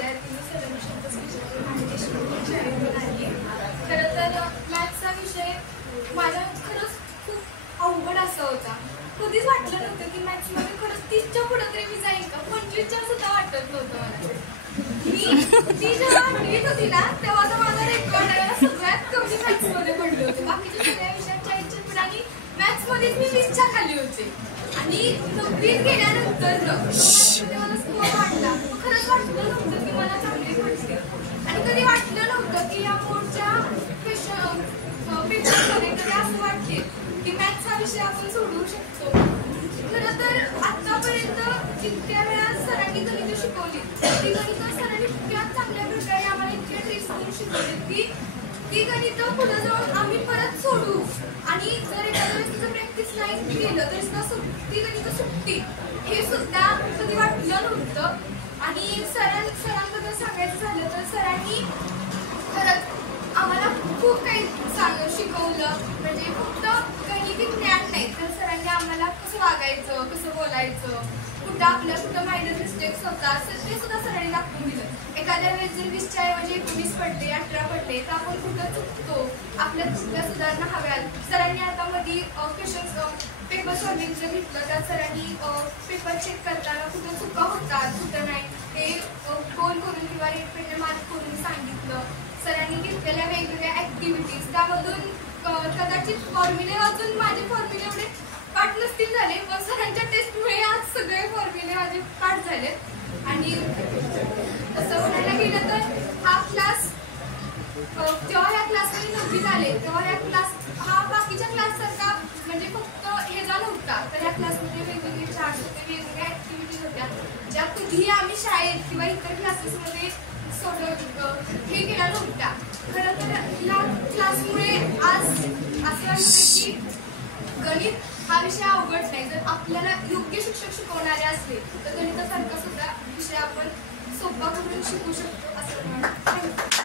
विद्यार्थिनी सर्वशब्द शाळेतून आली. खरं तर मॅथ्सचा विषय माझा खरंच खूप अवघड असा होता. कधीच वाटलं नव्हतं की मॅथ्समध्ये खरंच 30च्या पुढे तरी मी जाईल का. 25च्या सुद्धा वाटत नव्हतं मला. ती जेव्हा 8वीत होती ना तेव्हा तर माझा रेकॉर्ड सगळ्यात कमी मॅथ्समध्ये पडले होते. बाकीच्या सगळ्या विषयात 40च्या पुढे आणि मॅथ्समध्येच मी 20च्या खाली होते. आणि 9वीत गेल्यानंतर मला स्कोर वाटला. खरंच वाटलं नव्हतं की मला चांगली पडते आणि कधी वाटलं नव्हतं की या मोठच्या पेपरमध्ये कधी असं वाटते की मॅथ्स हा विषय आपण सोडवू शकतो. खरं तर आतापर्यंत जितक्या वेळा सरांनी गणितं शिकवली ती गणितं सरांनी इतक्या चांगल्या प्रकारे आम्हाला इतक्या ट्रेस करून शिकवली की ती गणितं पुढे जाऊन आम्ही परत सोडू. आणि जर एखाद्या वेळेस तिचं प्रॅक्टिस नाही केलं तर ती गणितं सुटती हे सुद्धा कधी वाटलं नव्हतं. आणि सरांबद्दल सांगायचं झालं तर सरांनी खरंच आम्हाला खूप काही शिकवलं. म्हणजे फक्त गणिती ज्ञान नाही तर सरांनी आम्हाला कसं वागायचं, कसं बोलायचं, कुठं मायनर मिस्टेक्स होतात ते सुद्धा सरांनी दाखवून दिलं. एखाद्या वेळेस जर 20च्या ऐवजी 19 पडले, 18 पडले तर आपण कुठं चुकतो, आपल्या कुठल्या सुधारणा हव्यात. सरांनी आता मध्ये क्वेश्चन्स पेपर सॉल्विंगचं घेतलं. त्या सरांनी पेपर चेक करताना कुठं चुका होतात कुठं नाही ते गोल करून किंवा रेड मार्क करून सांगितलं. सरांनी घेतलेल्या वेगवेगळ्या ऍक्टिव्हिटीज त्यामधून कदाचित फॉर्म्युले वाचून माझे फॉर्म्युले एवढे पाठ नसतील झाले पण सरांच्या टेस्टमुळे आज सगळे फॉर्म्युले माझे पाठ झाले. आणि तसं म्हणायला गेलं तर हा क्लास जेव्हा या क्लासमध्ये 9वीत आले तेव्हा या क्लास हा बाकीच्या क्लाससारखा म्हणजे फक्त हे जा नव्हता. तर या क्लासमध्ये वेगवेगळे चार्ट्स होते, वेगवेगळ्या ऍक्टिव्हिटीज होत्या ज्या कधीही आम्ही शाळेत किंवा इतर क्लासेसमध्ये हे केला नव्हता. खरं तर या क्लासमुळे आज असं वाटतं की गणित हा विषय अवघड नाही. जर आपल्याला योग्य शिक्षक शिकवणारे असले तर गणितासारखा सुद्धा विषय आपण सोपा करून शिकू शकतो असं मला वाटतं.